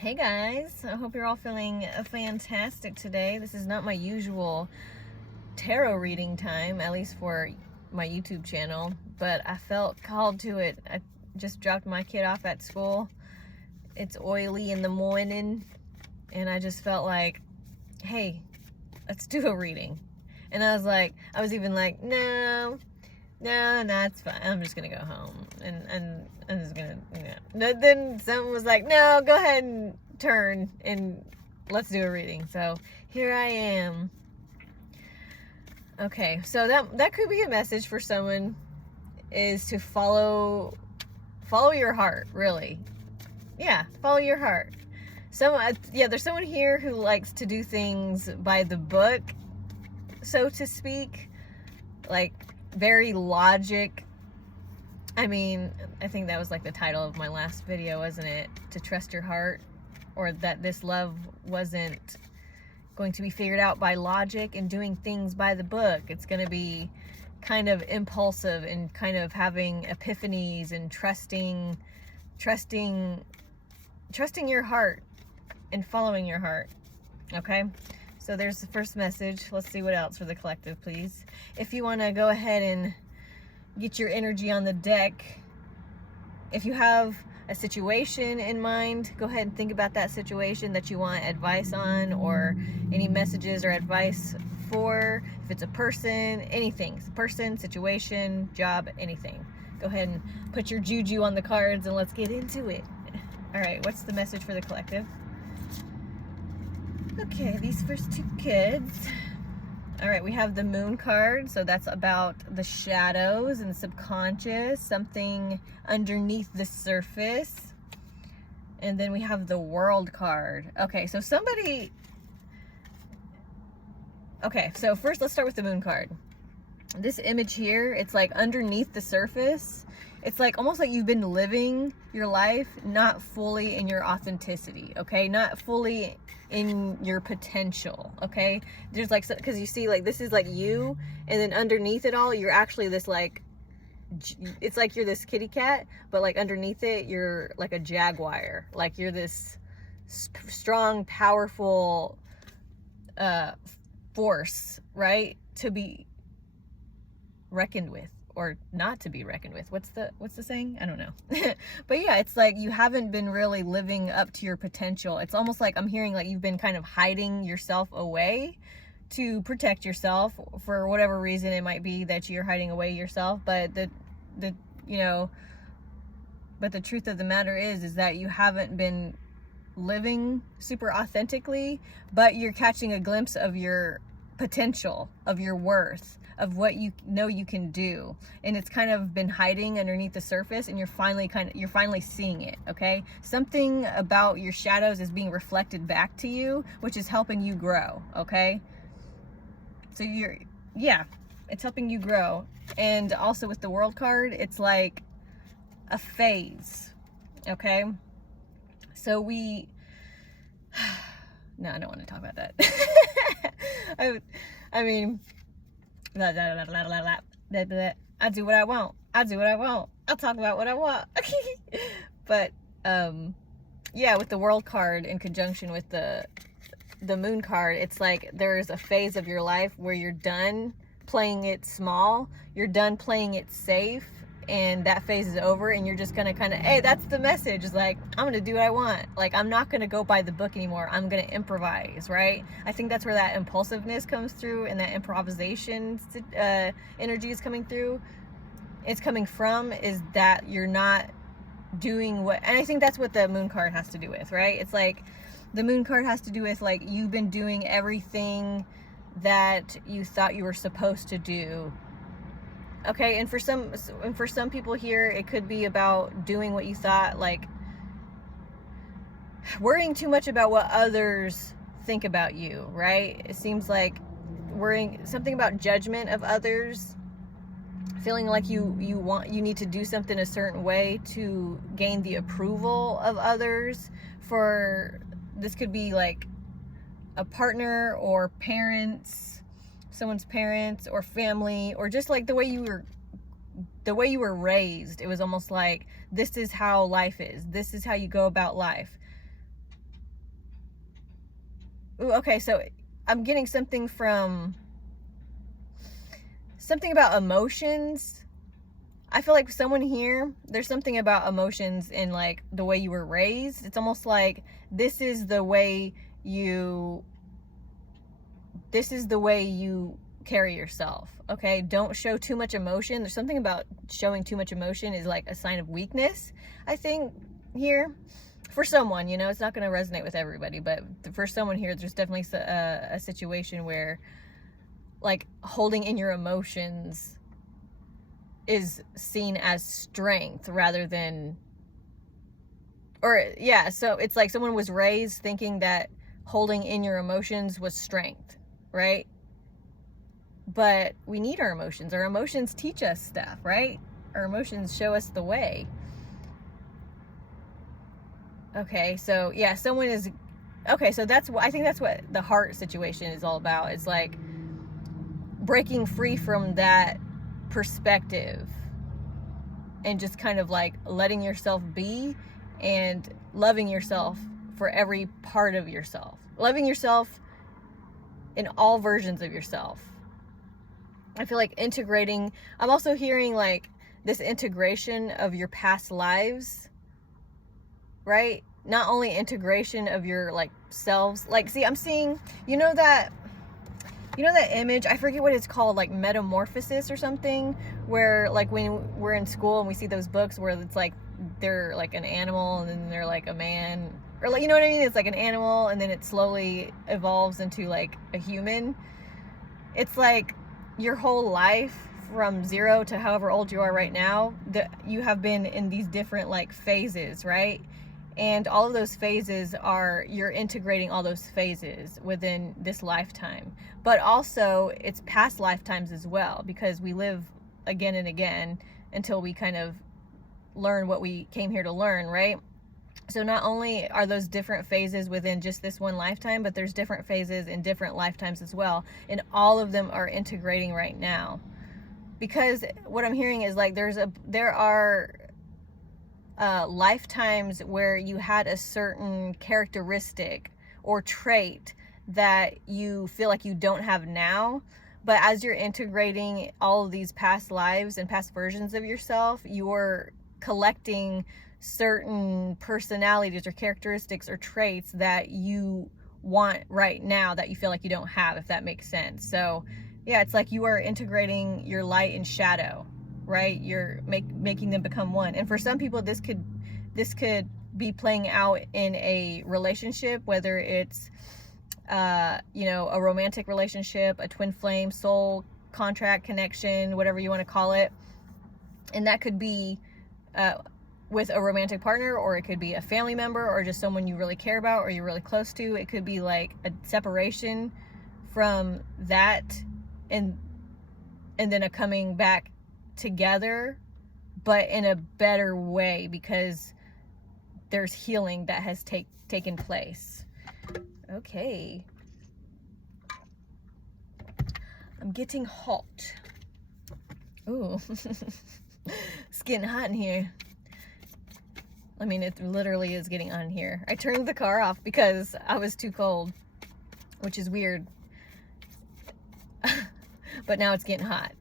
Hey guys, I hope you're all feeling fantastic today. This is not my usual tarot reading time, at least for my YouTube channel, but I felt called to it. I just dropped my kid off at school. It's oily in the morning, and I just felt like, hey, let's do a reading. And I was even like, no, it's fine. I'm just gonna go home, and I'm just gonna, But then someone was like, no, go ahead and turn and let's do a reading. So here I am. Okay, so that could be a message for someone, is to follow your heart, really. Yeah, follow your heart. There's someone here who likes to do things by the book, so to speak, like very logic. I mean, I think that was like the title of my last video, wasn't it? To trust your heart, or that this love wasn't going to be figured out by logic and doing things by the book. It's going to be kind of impulsive and kind of having epiphanies and trusting your heart and following your heart. Okay? So there's the first message. Let's see what else for the collective, please. If you want to go ahead and get your energy on the deck, if you have a situation in mind, go ahead and think about that situation that you want advice on, or any messages or advice for. If it's a person, anything, person, situation, job, anything, go ahead and put your juju on the cards and let's get into it. All right, what's the message for the collective? Okay, these first two kids. All right, we have the Moon card, so that's about the shadows and the subconscious, something underneath the surface. And then we have the World card. Okay, so so first let's start with the Moon card. This image here, it's like underneath the surface. It's like almost like you've been living your life not fully in your authenticity, okay? Not fully in your potential, okay? There's like, because you see, like, this is like you, and then underneath it all, you're actually this, like, it's like you're this kitty cat, but like underneath it, you're like a jaguar. Like you're this strong, powerful force, right? To be reckoned with, or not to be reckoned with. What's the saying? I don't know. But yeah, it's like you haven't been really living up to your potential. It's almost like I'm hearing like you've been kind of hiding yourself away to protect yourself for whatever reason it might be that you're hiding away yourself. But the truth of the matter is that you haven't been living super authentically, but you're catching a glimpse of your potential, of your worth, of what you know you can do, and it's kind of been hiding underneath the surface, and you're finally seeing it. Okay, something about your shadows is being reflected back to you, which is helping you grow. Okay, so it's helping you grow. And also with the World card, it's like a phase. Okay, so no, I don't want to talk about that. I mean, I do what I want. I'll talk about what I want. But yeah, with the World card in conjunction with the Moon card, it's like there's a phase of your life where you're done playing it small, you're done playing it safe, and that phase is over, and you're just gonna kind of, hey, that's the message. It's like, I'm gonna do what I want. Like, I'm not gonna go by the book anymore. I'm gonna improvise, right? I think that's where that impulsiveness comes through, and that improvisation energy is coming through. It's coming from is that you're not doing what, and I think that's what the Moon card has to do with, right? It's like the Moon card has to do with like you've been doing everything that you thought you were supposed to do. Okay, and for some people here, it could be about doing what you thought, like worrying too much about what others think about you, right? It seems like worrying something about judgment of others, feeling like you need to do something a certain way to gain the approval of others. For this could be like a partner or parents, someone's parents or family, or just like the way you were raised. It was almost like, this is how life is, this is how you go about life. Ooh, okay, so I'm getting something about emotions. I feel like someone here, there's something about emotions in like the way you were raised. It's almost like this is the way you carry yourself. Okay, don't show too much emotion. There's something about showing too much emotion is like a sign of weakness, I think, here. For someone, you know, it's not going to resonate with everybody, but for someone here, there's definitely a situation where like holding in your emotions is seen as strength rather than, or yeah, so it's like someone was raised thinking that holding in your emotions was strength, right? But we need our emotions. Our emotions teach us stuff, right? Our emotions show us the way. Okay, so yeah, someone is, okay, so that's what I think, that's what the heart situation is all about. It's like breaking free from that perspective and just kind of like letting yourself be and loving yourself for every part of yourself. Loving yourself in all versions of yourself. I feel like integrating, I'm also hearing like this integration of your past lives, right? Not only integration of your like selves, like, see, I'm seeing, you know that image, I forget what it's called, like metamorphosis or something, where like when we're in school and we see those books where it's like they're like an animal and then they're like a man, or like, you know what I mean? It's like an animal and then it slowly evolves into like a human. It's like your whole life from 0 to however old you are right now, that you have been in these different like phases, right? And all of those phases are, you're integrating all those phases within this lifetime. But also it's past lifetimes as well, because we live again and again until we kind of learn what we came here to learn, right? So not only are those different phases within just this one lifetime, but there's different phases in different lifetimes as well. And all of them are integrating right now. Because what I'm hearing is like there are lifetimes where you had a certain characteristic or trait that you feel like you don't have now. But as you're integrating all of these past lives and past versions of yourself, you're collecting certain personalities or characteristics or traits that you want right now that you feel like you don't have, if that makes sense. So yeah, it's like you are integrating your light and shadow, right? You're making them become one. And for some people, this could be playing out in a relationship, whether it's you know, a romantic relationship, a twin flame, soul contract connection, whatever you want to call it. And that could be with a romantic partner, or it could be a family member, or just someone you really care about or you're really close to. It could be like a separation from that, and then a coming back together, but in a better way, because there's healing that has taken place. Okay. I'm getting hot. Ooh. It's getting hot in here. I mean, it literally is getting on here. I turned the car off because I was too cold, which is weird. But now it's getting hot,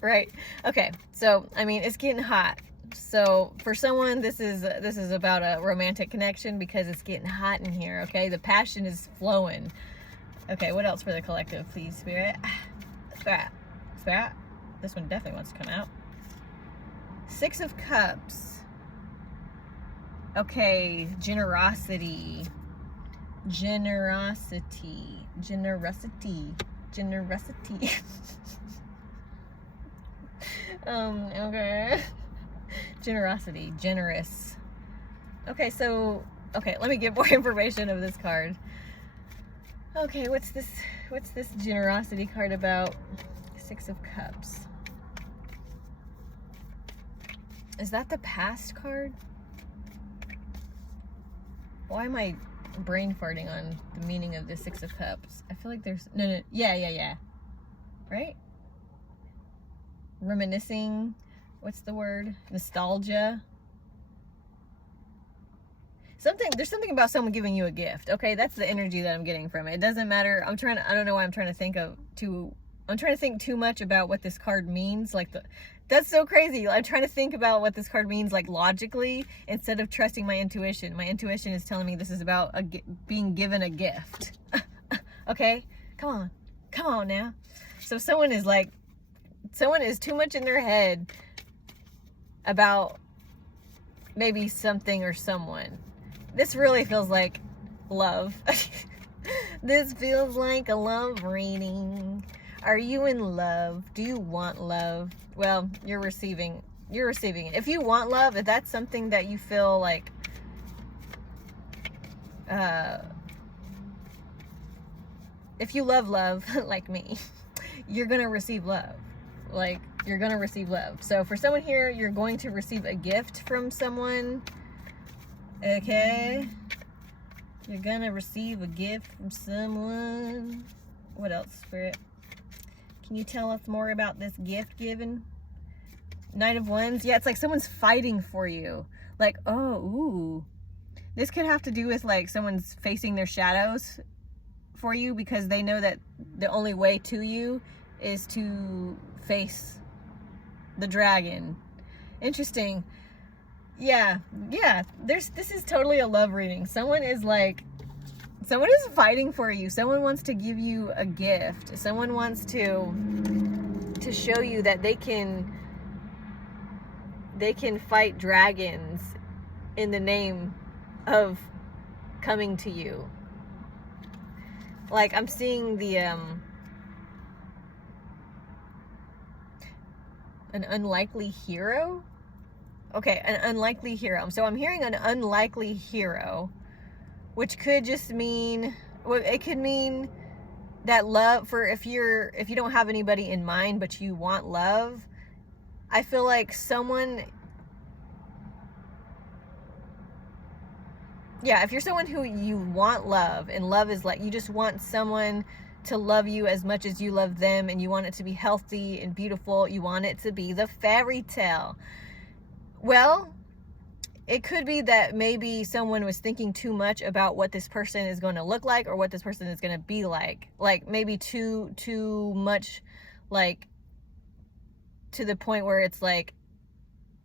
right? Okay, so I mean, it's getting hot. So for someone, this is about a romantic connection, because it's getting hot in here. Okay, the passion is flowing. Okay, what else for the collective, please, Spirit? Spirit. This one definitely wants to come out. 6 of Cups. Okay, generosity. Okay. Generosity, generous. Okay, so, okay, let me get more information of this card. Okay, what's this generosity card about? 6 of Cups. Is that the past card? Why am I brain farting on the meaning of the 6 of Cups? I feel like there's, no, yeah. Right? Reminiscing, what's the word? Nostalgia. there's something about someone giving you a gift. Okay, that's the energy that I'm getting from it. It doesn't matter. I don't know why I'm trying to think too much about what this card means. Like, that's so crazy. I'm trying to think about what this card means, like, logically, instead of trusting my intuition. My intuition is telling me this is about being given a gift. Okay, come on now. So someone is too much in their head about maybe something or someone. This really feels like love. This feels like a love reading. Are you in love? Do you want love? Well, you're receiving it. If you want love, if that's something that you feel like if you love like me, you're gonna receive love. Like, you're gonna receive love. So for someone here, you're going to receive a gift from someone. Okay, you're gonna receive a gift from someone. What else, Spirit? Can you tell us more about this gift given? Knight of Wands. Yeah, it's like someone's fighting for you. Like, oh, ooh. This could have to do with, like, someone's facing their shadows for you because they know that the only way to you is to face the dragon. Interesting. Yeah. This is totally a love reading. Someone is fighting for you. Someone wants to give you a gift. Someone wants to show you that they can fight dragons in the name of coming to you. Like, I'm seeing the an unlikely hero. Okay, an unlikely hero. So I'm hearing an unlikely hero, which could just mean, well, it could mean that love, for if you don't have anybody in mind but you want love. I feel like someone, yeah, if you're someone who you want love, and love is like, you just want someone to love you as much as you love them, and you want it to be healthy and beautiful, you want it to be the fairy tale. Well, it could be that maybe someone was thinking too much about what this person is going to look like, or what this person is going to be like maybe too much, like, to the point where it's like,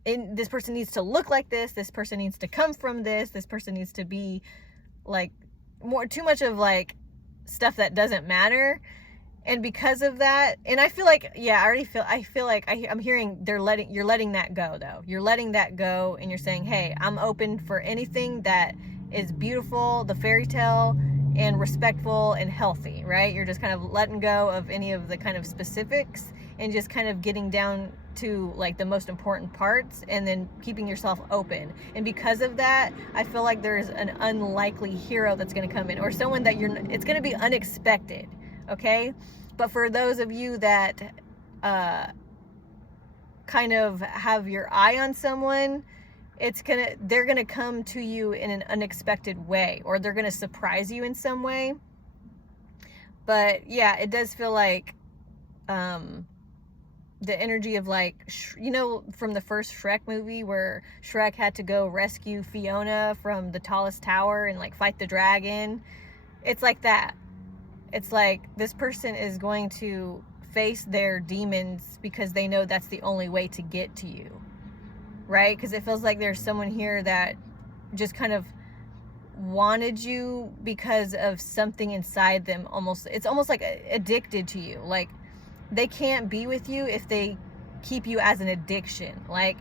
this person needs to look like this person needs to come from this person needs to be like too much of like stuff that doesn't matter. And because of that, and I feel like, yeah, I feel like I'm hearing you're letting that go, though. You're letting that go, and you're saying, hey, I'm open for anything that is beautiful, the fairy tale, and respectful and healthy, right? You're just kind of letting go of any of the kind of specifics and just kind of getting down to like the most important parts, and then keeping yourself open. And because of that, I feel like there's an unlikely hero that's going to come in, or someone that it's going to be unexpected. Okay, but for those of you that kind of have your eye on someone, they're gonna come to you in an unexpected way, or they're gonna surprise you in some way. But yeah, it does feel like the energy of, like, from the first Shrek movie, where Shrek had to go rescue Fiona from the tallest tower and like fight the dragon. It's like that. It's like this person is going to face their demons because they know that's the only way to get to you, right? Because it feels like there's someone here that just kind of wanted you because of something inside them. It's almost like addicted to you. Like, they can't be with you if they keep you as an addiction. Like,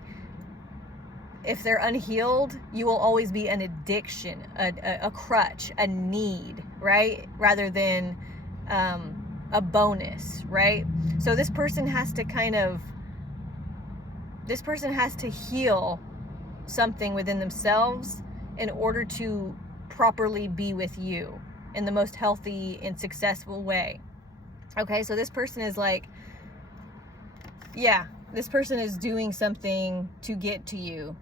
if they're unhealed, you will always be an addiction, a crutch, a need, right? Rather than a bonus, right? So this person has to heal something within themselves in order to properly be with you in the most healthy and successful way. Okay, so this person is like, yeah, this person is doing something to get to you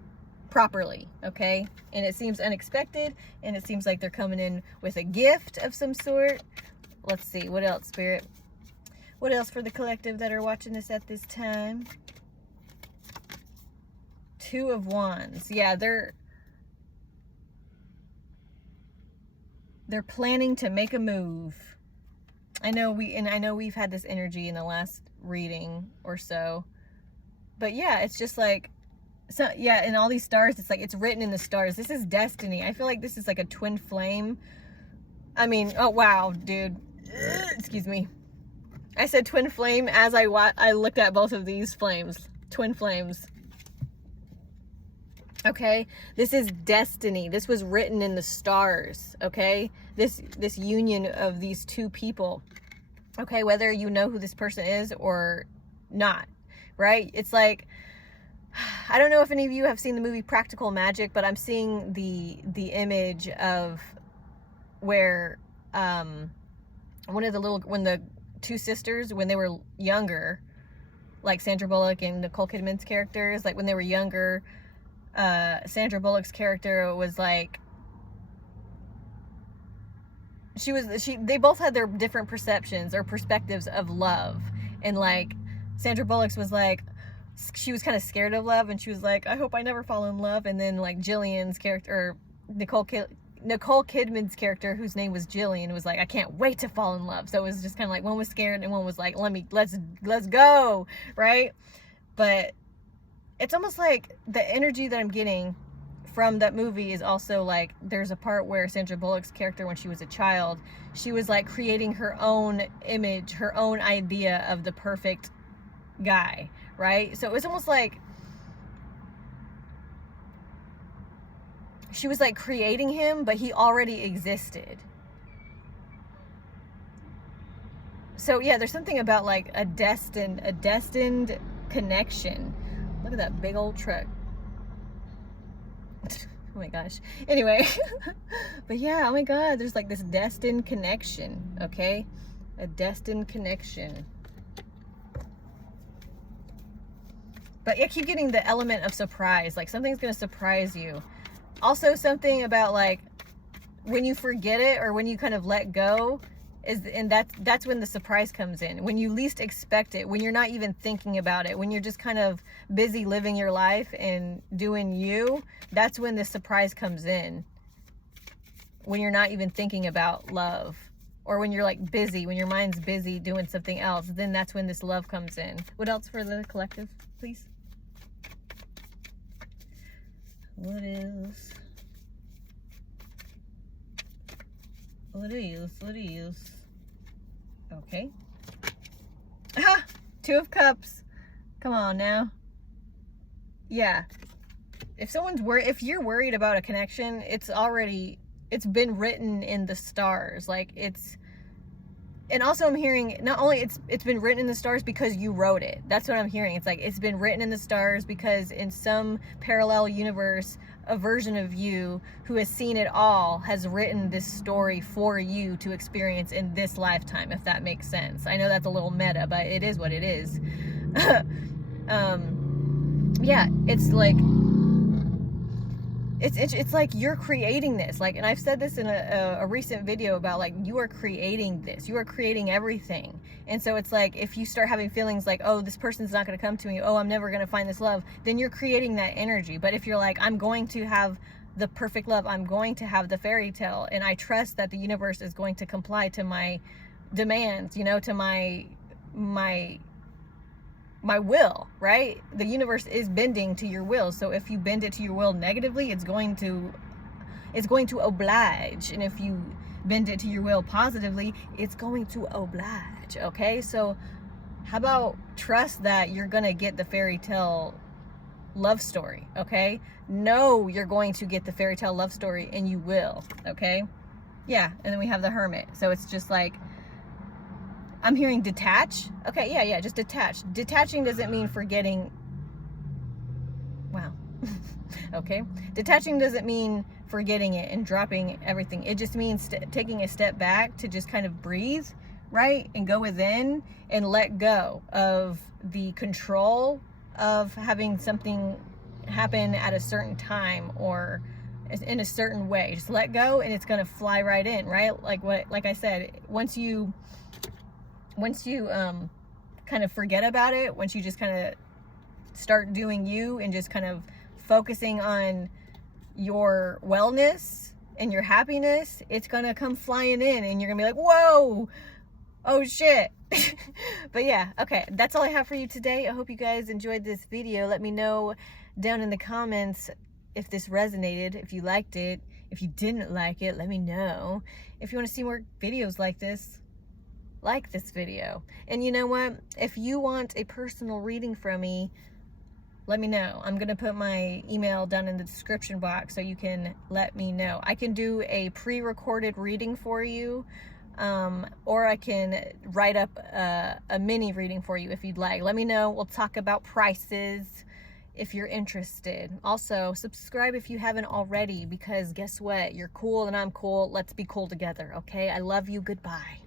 properly, okay? And it seems unexpected, and it seems like they're coming in with a gift of some sort. Let's see, what else, Spirit? What else for the collective that are watching this at this time? Two of Wands. Yeah, They're planning to make a move. I know we've had this energy in the last reading or so. But yeah, it's just like, so yeah, and all these stars, it's like it's written in the stars. This is destiny. I feel like this is like a twin flame. I mean, oh wow, dude. Excuse me. I said twin flame as I looked at both of these flames. Twin flames. Okay, this is destiny. This was written in the stars. Okay, this union of these two people. Okay, whether you know who this person is or not, right? It's like, I don't know if any of you have seen the movie Practical Magic, but I'm seeing the image of where when the two sisters, when they were younger, like Sandra Bullock and Nicole Kidman's characters, like when they were younger, Sandra Bullock's character was like, they both had their different perceptions or perspectives of love, and like Sandra Bullock's was like, she was kind of scared of love, and she was like, I hope I never fall in love. And then like Jillian's character, or Nicole Kidman's character, whose name was Jillian, was like, I can't wait to fall in love. So it was just kind of like, one was scared and one was like, let's go, right? But it's almost like the energy that I'm getting from that movie is also like, there's a part where Sandra Bullock's character, when she was a child, she was like creating her own image, her own idea of the perfect guy, right? So it's almost like she was like creating him, but he already existed. So yeah, there's something about like a destined connection. Look at that big old truck. Oh my gosh. Anyway, but yeah, oh my God, there's like this destined connection, okay? A destined connection. But yeah, I keep getting the element of surprise, like something's gonna surprise you. Also something about like when you forget it or when you kind of let go, and that's when the surprise comes in. When you least expect it, when you're not even thinking about it, when you're just kind of busy living your life and doing you, that's when the surprise comes in. When you're not even thinking about love, or when you're like busy, when your mind's busy doing something else, then that's when this love comes in. What else for the collective, please? What is? Okay. Ah, Two of Cups. Come on now. Yeah. If you're worried about a connection, it's been written in the stars. Like and also I'm hearing, not only it's been written in the stars because you wrote it. That's what I'm hearing. It's like it's been written in the stars because in some parallel universe, a version of you who has seen it all has written this story for you to experience in this lifetime, if that makes sense. I know that's a little meta, but it is what it is. Yeah, it's like it's like you're creating this, like, and I've said this in a recent video about like, you are creating this, you are creating everything. And so it's like, if you start having feelings like, oh, this person's not going to come to me, oh, I'm never going to find this love, then you're creating that energy. But if you're like, I'm going to have the perfect love, I'm going to have the fairy tale, and I trust that the universe is going to comply to my demands, you know, to my will, right? The universe is bending to your will. So if you bend it to your will negatively, it's going to oblige. And if you bend it to your will positively, it's going to oblige. Okay, so how about trust that you're gonna get the fairy tale love story? Okay, know you're going to get the fairy tale love story, and you will. Okay, yeah. And then we have the Hermit. So it's just like, I'm hearing detach. Okay, yeah, just detach. Detaching doesn't mean forgetting. Wow. Okay. Detaching doesn't mean forgetting it and dropping everything. It just means taking a step back to just kind of breathe, right? And go within and let go of the control of having something happen at a certain time or in a certain way. Just let go and it's going to fly right in, right? Like I said, once you kind of forget about it, once you just kind of start doing you and just kind of focusing on your wellness and your happiness, it's gonna come flying in, and you're gonna be like, whoa, oh shit. But yeah, okay, that's all I have for you today. I hope you guys enjoyed this video. Let me know down in the comments if this resonated, if you liked it. If you didn't like it, let me know. If you want to see more videos like this, like this video. And you know what? If you want a personal reading from me, let me know. I'm gonna put my email down in the description box so you can let me know. I can do a pre-recorded reading for you, or I can write up a mini reading for you if you'd like. Let me know. We'll talk about prices if you're interested. Also, subscribe if you haven't already, because guess what? You're cool and I'm cool. Let's be cool together, okay? I love you. Goodbye.